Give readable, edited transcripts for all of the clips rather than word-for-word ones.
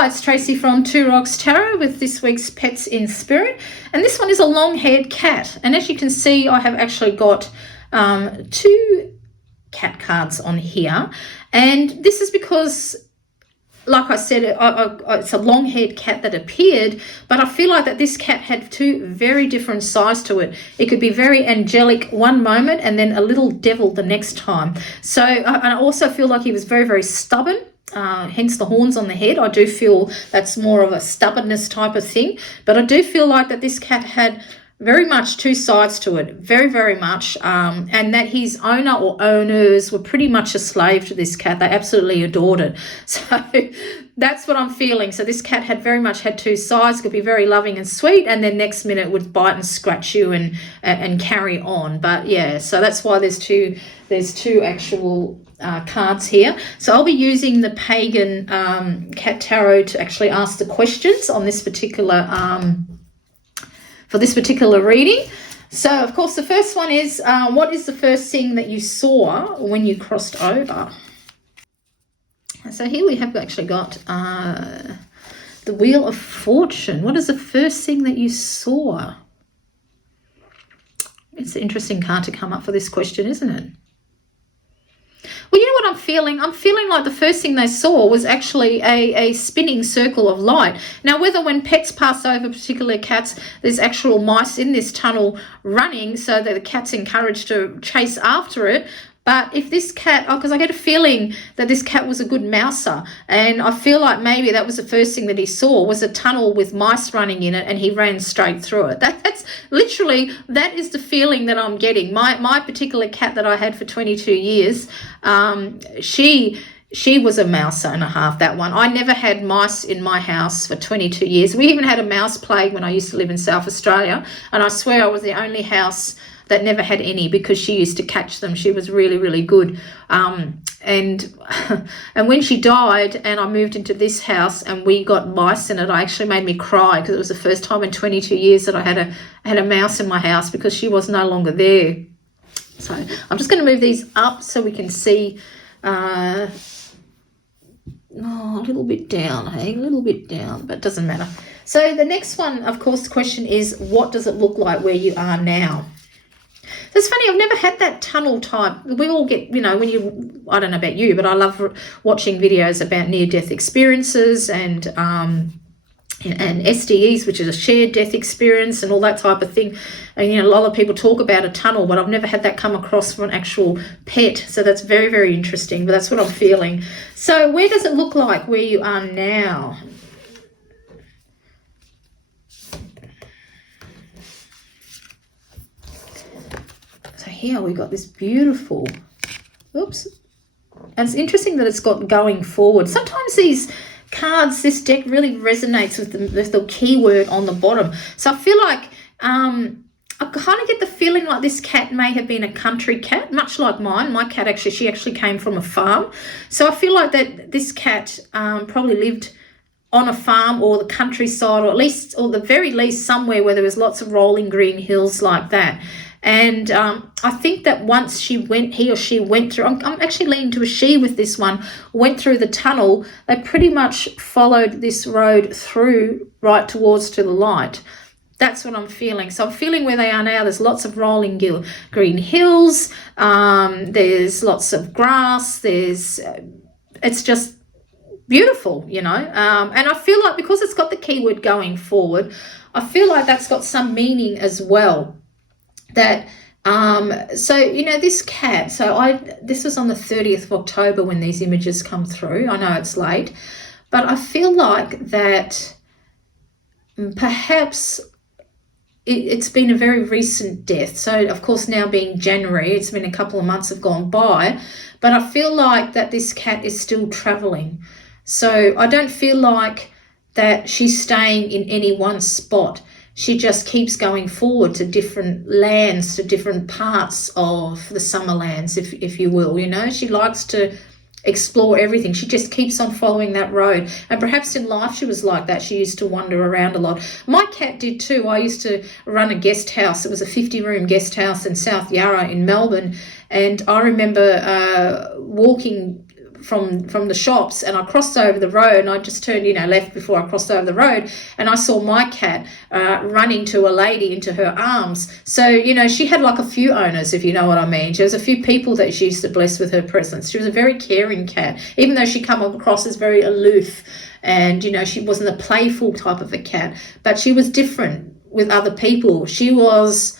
Hi, it's Tracy from Two Rocks Tarot with this week's Pets in Spirit. And this one is a long-haired cat. And as you can see, I have actually got two cat cards on here. And this is because, like I said, it's a long-haired cat that appeared, but I feel like that this cat had two very different sides to it. It could be very angelic one moment and then a little devil the next time. So I also feel like he was very, very stubborn. Hence the horns on the head. I do feel that's more of a stubbornness type of thing, but I do feel like that this cat had very much two sides to it, very, very much, and that his owner or owners were pretty much a slave to this cat. They absolutely adored it. So that's what I'm feeling. So this cat had very much had two sides, could be very loving and sweet, and then next minute would bite and scratch you and carry on. But yeah, so that's why there's two actual cards here. So I'll be using the Pagan Cat Tarot to actually ask the questions on this particular for this particular reading. So of course the first one is what is the first thing that you saw when you crossed over? So here we have actually got the Wheel of Fortune. What is the first thing that you saw? It's an interesting card to come up for this question, isn't it? Well, you know what I'm feeling? I'm feeling like the first thing they saw was actually a spinning circle of light. Now, whether when pets pass over, particularly cats, there's actual mice in this tunnel running so that the cat's encouraged to chase after it. But if this cat, because I get a feeling that this cat was a good mouser, and I feel like maybe that was the first thing that he saw was a tunnel with mice running in it, and he ran straight through it. That's literally, that is the feeling that I'm getting. My particular cat that I had for 22 years, she was a mouser and a half, that one. I never had mice in my house for 22 years. We even had a mouse plague when I used to live in South Australia, and I swear I was the only house that never had any because she used to catch them. She was really, really good. And when she died and I moved into this house and we got mice in it, it actually made me cry because it was the first time in 22 years that I had a mouse in my house because she was no longer there. So I'm just going to move these up so we can see a little bit down, hey, a little bit down, but it doesn't matter. So the next one, of course, the question is, what does it look like where you are now? It's funny, I've never had that tunnel type. We all get, you know, I don't know about you, but I love watching videos about near-death experiences and SDEs, which is a shared death experience and all that type of thing. And, you know, a lot of people talk about a tunnel, but I've never had that come across from an actual pet. So that's very, very interesting, but that's what I'm feeling. So where does it look like where you are now? Here we got this beautiful, oops, and it's interesting that it's got going forward. Sometimes these cards, this deck really resonates with the keyword on the bottom. So I feel like I kind of get the feeling like this cat may have been a country cat, much like mine. My cat she actually came from a farm. So I feel like that this cat probably lived on a farm or the countryside, or at least, or the very least somewhere where there was lots of rolling green hills like that. And I think that once he or she went through, I'm actually leaning to a she with this one, went through the tunnel, they pretty much followed this road through right towards to the light. That's what I'm feeling. So I'm feeling where they are now, there's lots of rolling green hills, there's lots of grass, it's just beautiful, you know. And I feel like because it's got the keyword going forward, I feel like that's got some meaning as well. That so you know, this cat, this was on the 30th of October when these images come through. I know it's late, but I feel like that perhaps it's been a very recent death. So of course, now being January, it's been a couple of months have gone by, but I feel like that this cat is still traveling. So I don't feel like that she's staying in any one spot. She just keeps going forward to different lands, to different parts of the summer lands, if you will. You know, she likes to explore everything. She just keeps on following that road. And perhaps in life she was like that. She used to wander around a lot. My cat did too. I used to run a guest house. It was a 50-room guest house in South Yarra in Melbourne. And I remember walking from the shops, and I crossed over the road, and I just turned, you know, left before I crossed over the road, and I saw my cat running to a lady into her arms. So, you know, she had like a few owners, if you know what I mean. There was a few people that she used to bless with her presence. She was a very caring cat, even though she come across as very aloof, and, you know, she wasn't a playful type of a cat, but she was different with other people. She was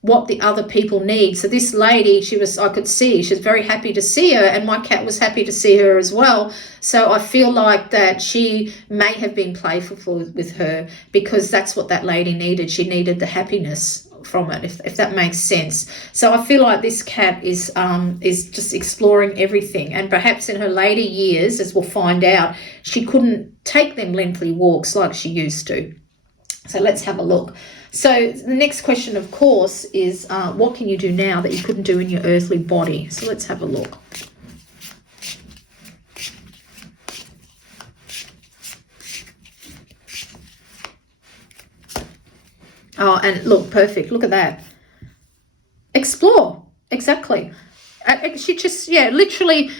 what the other people need. So this lady, I could see, she was very happy to see her, and my cat was happy to see her as well. So I feel like that she may have been playful with her, because that's what that lady needed. She needed the happiness from it, if that makes sense. So I feel like this cat is just exploring everything, and perhaps in her later years, as we'll find out, she couldn't take them lengthy walks like she used to. So let's have a look. So the next question, of course, is what can you do now that you couldn't do in your earthly body? So let's have a look. Oh, and look, perfect. Look at that. Explore. Exactly. She just, yeah, literally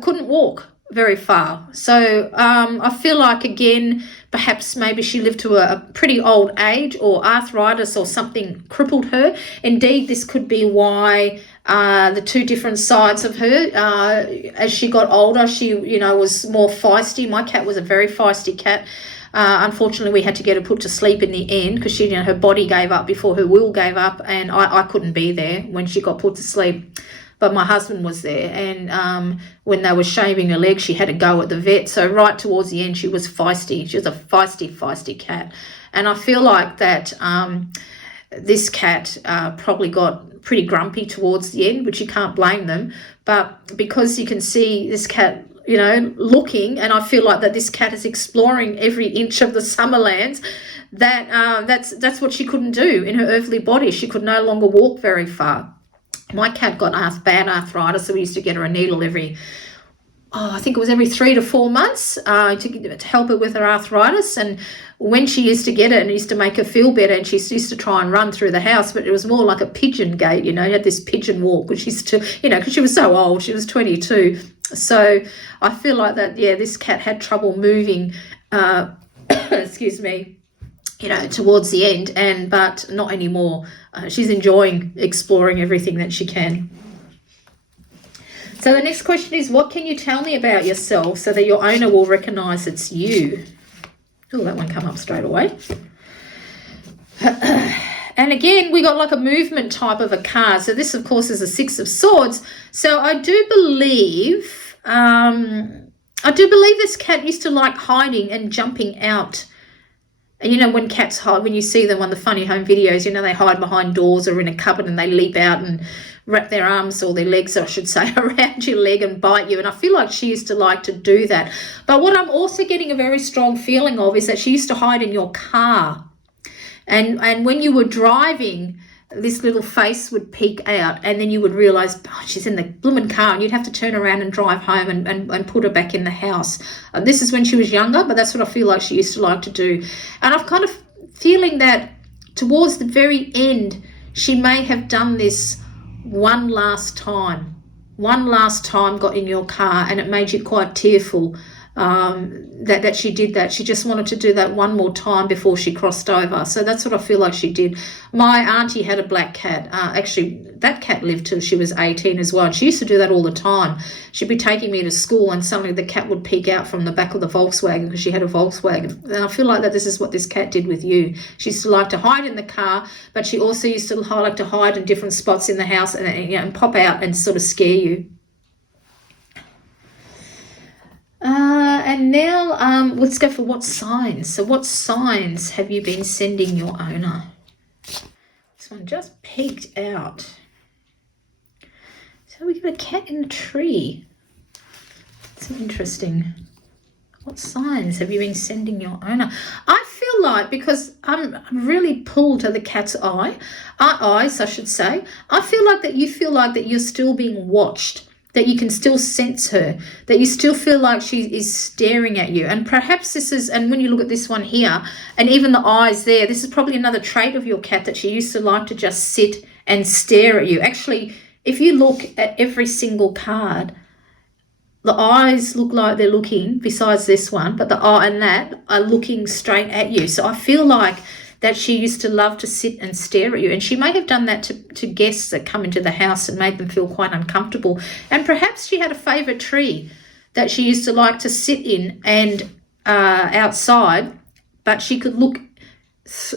couldn't walk very far. So I feel like, again, perhaps maybe she lived to a pretty old age, or arthritis or something crippled her. Indeed, this could be why the two different sides of her, as she got older, she, you know, was more feisty. My cat was a very feisty cat. Unfortunately, we had to get her put to sleep in the end, because she, you know, her body gave up before her will gave up, and I couldn't be there when she got put to sleep. But my husband was there, and when they were shaving her leg, she had to go at the vet. So right towards the end, she was feisty. She was a feisty cat. And I feel like that this cat probably got pretty grumpy towards the end, which you can't blame them. But because you can see this cat, you know, looking, and I feel like that this cat is exploring every inch of the Summerlands, that's what she couldn't do in her earthly body. She could no longer walk very far. My cat got bad arthritis, so we used to get her a needle I think it was every 3 to 4 months to help her with her arthritis. And when she used to get it, and it used to make her feel better, and she used to try and run through the house, but it was more like a pigeon gait, you know, you had this pigeon walk, which used to, you know, because she was so old, she was 22. So I feel like that, yeah, this cat had trouble moving, excuse me, you know, towards the end, but not anymore. She's enjoying exploring everything that she can. So the next question is, what can you tell me about yourself so that your owner will recognize it's you? Oh, that one come up straight away. And again, we got like a movement type of a card. So this, of course, is a 6 of Swords. So I do believe this cat used to like hiding and jumping out. And, you know, when cats hide, when you see them on the funny home videos, you know, they hide behind doors or in a cupboard, and they leap out and wrap their arms, or their legs, I should say, around your leg and bite you. And I feel like she used to like to do that. But what I'm also getting a very strong feeling of is that she used to hide in your car. And when you were driving, this little face would peek out, and then you would realise, oh, she's in the blooming car, and you'd have to turn around and drive home and put her back in the house. This is when she was younger, but that's what I feel like she used to like to do. And I've kind of feeling that towards the very end, she may have done this one last time, got in your car, and it made you quite tearful that she did that. She just wanted to do that one more time before she crossed over. So that's what I feel like she did. My auntie had a black cat. Actually, that cat lived till she was 18 as well. And she used to do that all the time. She'd be taking me to school, and suddenly the cat would peek out from the back of the Volkswagen, because she had a Volkswagen. And I feel like that this is what this cat did with you. She used to like to hide in the car, but she also used to like to hide in different spots in the house and pop out and sort of scare you. And now let's go for what signs. So what signs have you been sending your owner? This one just peeked out. So we got a cat in the tree. That's interesting. What signs have you been sending your owner? I feel like, because I'm really pulled to the cat's eyes, I should say. I feel like that you feel like that you're still being watched, that you can still sense her, that you still feel like she is staring at you. And perhaps this is, and when you look at this one here, and even the eyes there, this is probably another trait of your cat, that she used to like to just sit and stare at you. Actually, if you look at every single card, the eyes look like they're looking, besides this one, but the eye and that are looking straight at you. So I feel like that she used to love to sit and stare at you. And she may have done that to guests that come into the house and made them feel quite uncomfortable. And perhaps she had a favourite tree that she used to like to sit in and outside, but she could look,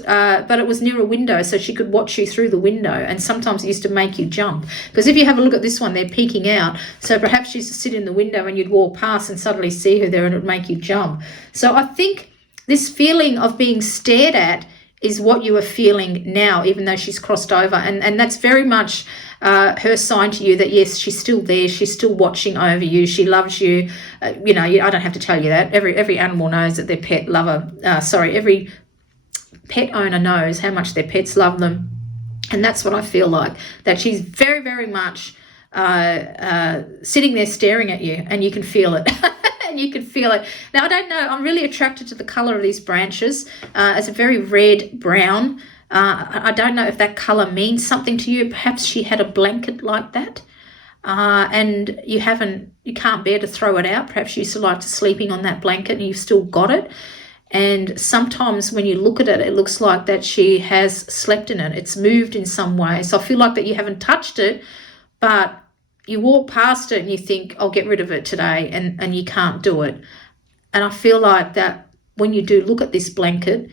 but it was near a window, so she could watch you through the window, and sometimes it used to make you jump. Because if you have a look at this one, they're peeking out, so perhaps she used to sit in the window and you'd walk past and suddenly see her there and it would make you jump. So I think this feeling of being stared at is what you are feeling now, even though she's crossed over, and that's very much her sign to you that yes, she's still there, she's still watching over you, she loves you. I don't have to tell you that. Every animal knows that their pet lover, every pet owner knows how much their pets love them, and that's what I feel like, that she's very, very much sitting there staring at you, and you can feel it. And you can feel it. Now, I don't know, I'm really attracted to the colour of these branches. It's a very red brown. I don't know if that colour means something to you. Perhaps she had a blanket like that, and you can't bear to throw it out. Perhaps you used to like to sleeping on that blanket and you've still got it. And sometimes when you look at it, it looks like that she has slept in it. It's moved in some way. So I feel like that you haven't touched it, but you walk past it and you think, I'll get rid of it today, and you can't do it. And I feel like that when you do look at this blanket,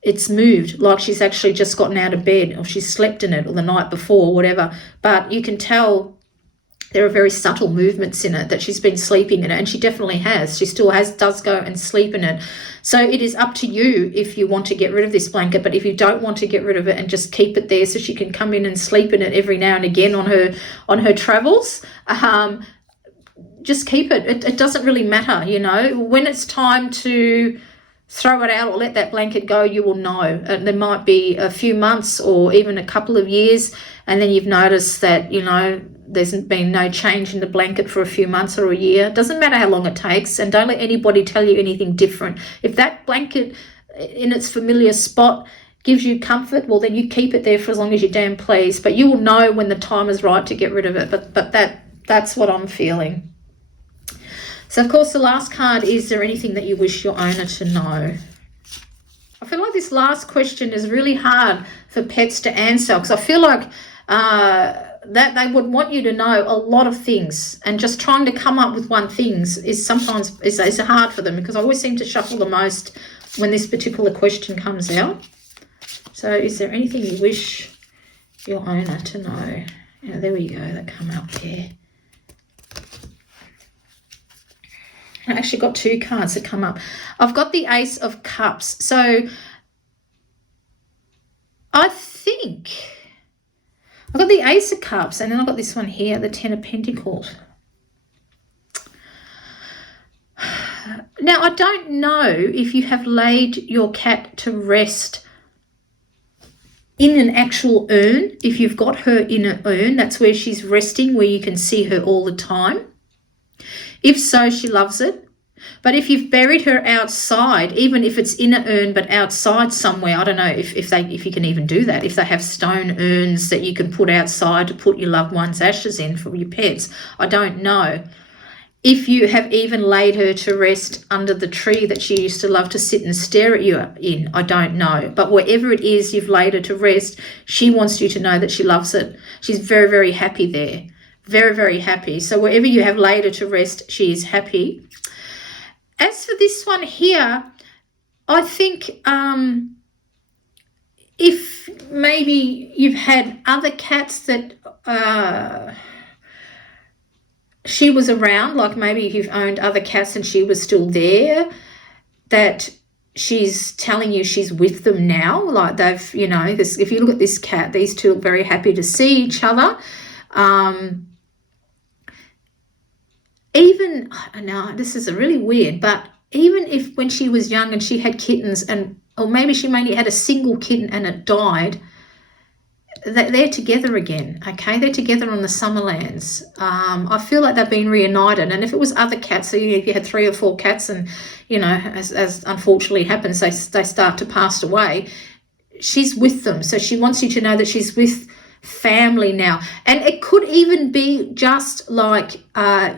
it's moved, like she's actually just gotten out of bed, or she's slept in it, or the night before, or whatever. But you can tell there are very subtle movements in it, that she's been sleeping in it, and she definitely has. She still does go and sleep in it. So it is up to you if you want to get rid of this blanket, but if you don't want to get rid of it and just keep it there so she can come in and sleep in it every now and again on her travels, just keep it. It doesn't really matter, When it's time to throw it out or let that blanket go, you will know. There might be a few months or even a couple of years, and then you've noticed that, there's been no change in the blanket for a few months or a year. It doesn't matter how long it takes, and don't let anybody tell you anything different. If that blanket in its familiar spot gives you comfort, well, then you keep it there for as long as you damn please, but you will know when the time is right to get rid of it. But that's what I'm feeling. So, of course, the last card is there anything that you wish your owner to know? I feel like this last question is really hard for pets to answer, because I feel like that they would want you to know a lot of things, and just trying to come up with one thing is sometimes is hard for them, because I always seem to shuffle the most when this particular question comes out. So is there anything you wish your owner to know? Yeah, there we go, that come up there. I actually got two cards that come up. I've got the Ace of Cups. So I think I've got the Ace of Cups, and then I've got this one here, the Ten of Pentacles. Now, I don't know if you have laid your cat to rest in an actual urn. If you've got her in an urn, that's where she's resting, where you can see her all the time. If so, she loves it. But if you've buried her outside, even if it's in an urn but outside somewhere, I don't know if you can even do that, if they have stone urns that you can put outside to put your loved one's ashes in for your pets, I don't know. If you have even laid her to rest under the tree that she used to love to sit and stare at you in, I don't know. But wherever it is you've laid her to rest, she wants you to know that she loves it. She's very, very happy there. Very, very happy. So wherever you have laid her to rest, she is happy. As for this one here, I think if maybe you've had other cats that she was around, like maybe if you've owned other cats and she was still there, that she's telling you she's with them now. Like they've, if you look at this cat, these two are very happy to see each other. Even, now this is really weird, but even if when she was young and she had kittens, or maybe she mainly had a single kitten and it died, they're together again, okay? They're together on the Summerlands. I feel like they've been reunited. And if it was other cats, so if you had 3 or 4 cats and, as unfortunately happens, they start to pass away, she's with them. So she wants you to know that she's with family now. And it could even be just like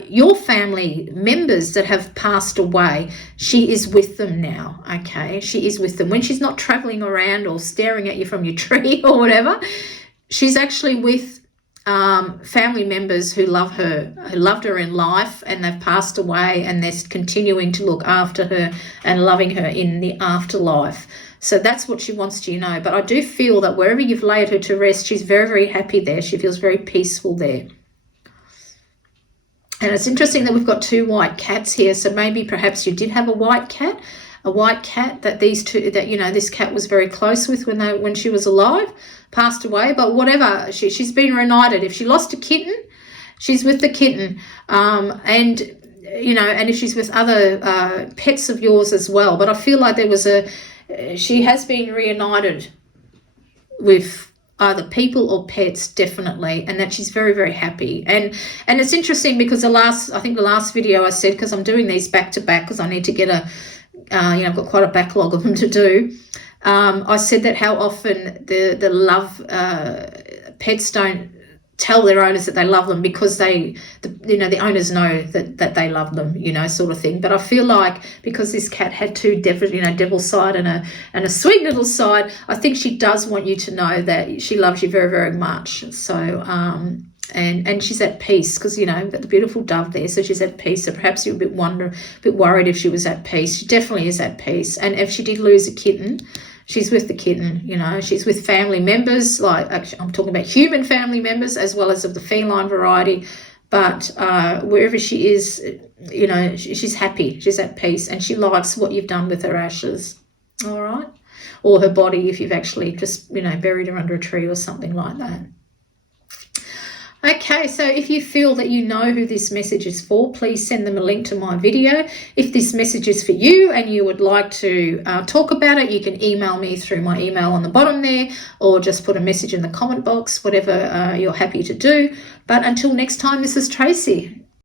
your family members that have passed away. She is with them now, okay? She is with them. When she's not traveling around or staring at you from your tree or whatever, she's actually with family members who love her, who loved her in life, and they've passed away, and they're continuing to look after her and loving her in the afterlife. So that's what she wants you to know. But I do feel that wherever you've laid her to rest, she's very, very happy there. She feels very peaceful there. And it's interesting that we've got 2 white cats here. So maybe perhaps you did have a white cat that these two, that, you know, this cat was very close with when she was alive, passed away. But whatever, she's been reunited. If she lost a kitten, she's with the kitten. And, you know, and if she's with other pets of yours as well. But I feel like she has been reunited with either people or pets, definitely, and that she's very, very happy. And it's interesting because the last video I said, because I'm doing these back to back because I need to get I've got quite a backlog of them to do. I said that how often the love pets don't tell their owners that they love them because the owners know that they love them, you know, sort of thing. But I feel like because this cat had 2 devil side and a sweet little side, I think she does want you to know that she loves you very, very much. So and she's at peace because, you know, got the beautiful dove there, so she's at peace. So perhaps you're a bit worried if she was at peace. She definitely is at peace. And if she did lose a kitten, she's with the kitten, you know. She's with family members, like actually, I'm talking about human family members as well as of the feline variety. But wherever she is, you know, she's happy. She's at peace, and she likes what you've done with her ashes, all right? Or her body if you've actually just, you know, buried her under a tree or something like that. Okay, so if you feel that you know who this message is for, please send them a link to my video. If this message is for you and you would like to talk about it, you can email me through my email on the bottom there, or just put a message in the comment box, whatever you're happy to do. But until next time, this is Tracy.